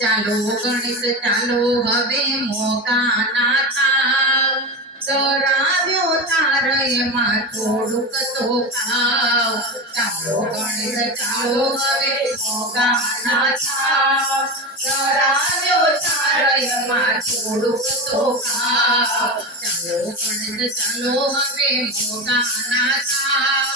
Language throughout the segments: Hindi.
ચાલો ગણેશ ચાલો હવે મોગા ના થાવ કરાવ્યો તાર એમાં થોડુંક તો ખાવ. ચાલો ગણેશ ચાલો હવે મોગા ના થાવ કરાવ્યો તાર એમાં થોડુંક તો ખાવ. ચાલો ગણેશ ચાલો હવે મોગા ના થાવ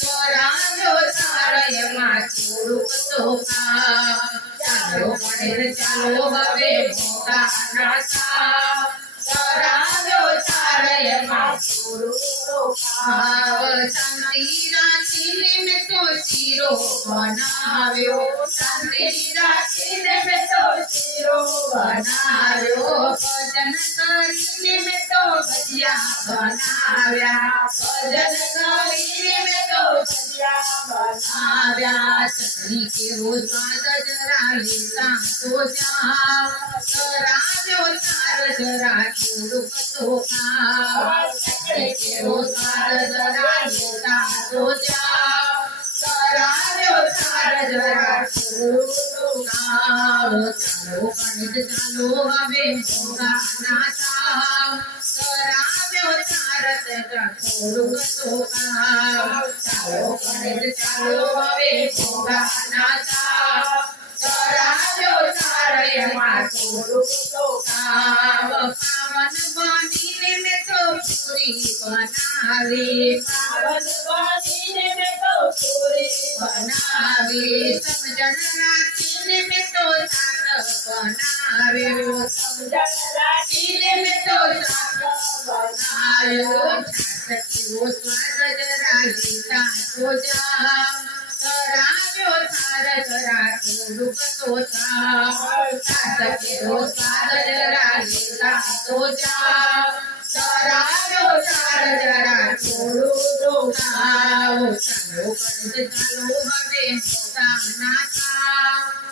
કરાવ્યો તાર એમાં થોડુંક તો ખાવ. ચાલો ગણેશ ચાલો હવે મોગા ના થાવ કરાવ્યો તાર એમાં થોડુંક તો ખાવ શાંતિ રાખીને મેં તો શીરો બનાવ્યો શાંતિ રાખીને મેં તો શીરો બનાવ્યો ભજન કરીને મેં તો ભજીયા બનાવ્યા ભજન કરીને भाव्या चकणी केवळ माझा जरा लिहिला तो जरा जरा केवळ तो का केवळ जरा लिहिला तो झालो हवे भोगा नाचा भारत रखोरुक सोका चालो पड़े चालो हवे भोगा नाचा चराजो सारय माकोरुक पावन वाणी ने तो पूरी बनावे पावन वाणी ने मैं तो पूरी बनावे समझन राखी ने आयो सखियो स्वर जरा तो जा करायो सार जरा रुक तो जा सखियो स्वर जरा गीता तो जा करायो सार जरा छोड़ो तो गाओ चलो पंच चलो हमें होता ना था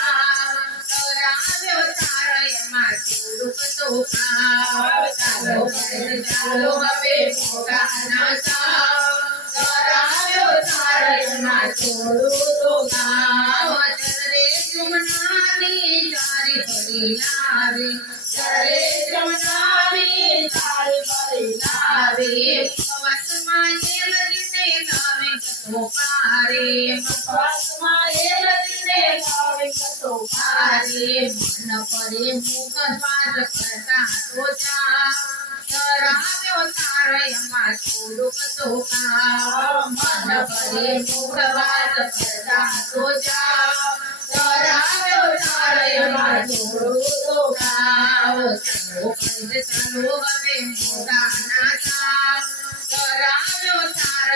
ચાલો ગણેશ ચાલો હવે મોગા ના થાવ કરાવ્યો તાર એમાં થોડુંક તો ખાવ ચરે જુમનાની ચારી ફરી લાવી ચરે જમનાની ચારી ફરી લાવી મફતમાં એ લગીને લાવે કતો પારે મફતમાં રે મન પરે મુખ દ્વાર કરતા તો જા ધરાવ્યો તારયમાં છોડુક તો કા મન પરે મુખ વાત કરતા તો જા ધરાવ્યો તારયમાં છોડુક તો કા ચંદ્રો કંદ હવે મોડા ના